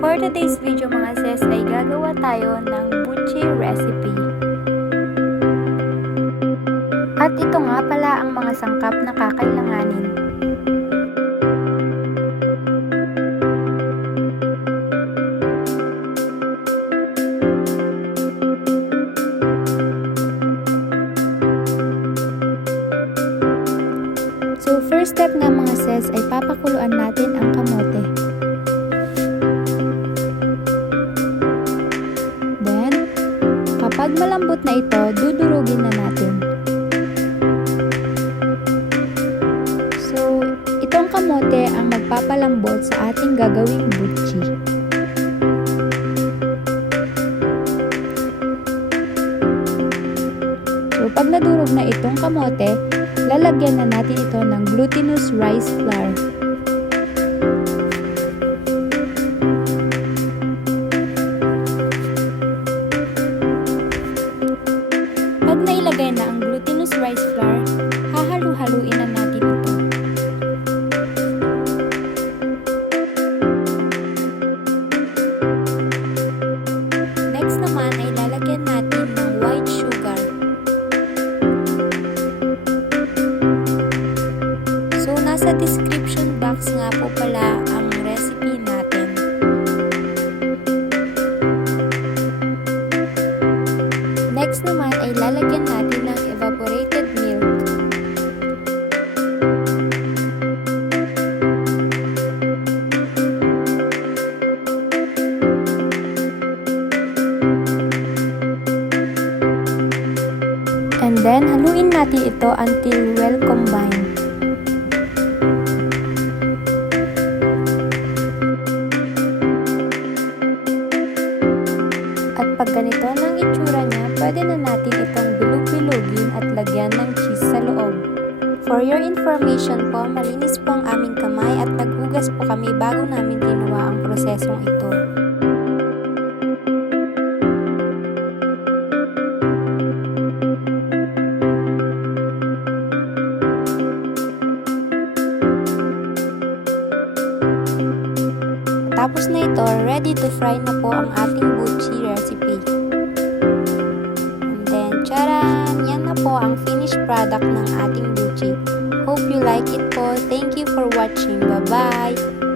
For today's video mga sis ay gagawa tayo ng buchi recipe. At ito nga pala ang mga sangkap na kakailanganin. So first step nga mga sis ay papakuluan natin ang kamote. Kapag malambot na ito, dudurugin na natin. So, itong kamote ang magpapalambot sa ating gagawing buchi. So, pag nadurog na itong kamote, lalagyan na natin ito ng glutinous rice flour. Pag nailagay na ang glutinous rice flour, hahalu-haluin na natin ito. Next naman ay lalagyan natin ng white sugar. So nasa description box nga po pala ang recipe natin. Next naman ay lalagyan natin ng evaporated milk. And then, haluin natin ito until well combined. At pag ganito ng itsura niya, pwede na natin itong bilog-bilogin at lagyan ng cheese sa loob. For your information po, malinis po ang aming kamay at naghugas po kami bago namin ginawa ang prosesong ito. Tapos na ito, ready to fry na po ang ating buchi recipe. And then, charan! Yan na po ang finished product ng ating buchi. Hope you like it po. Thank you for watching. Bye-bye!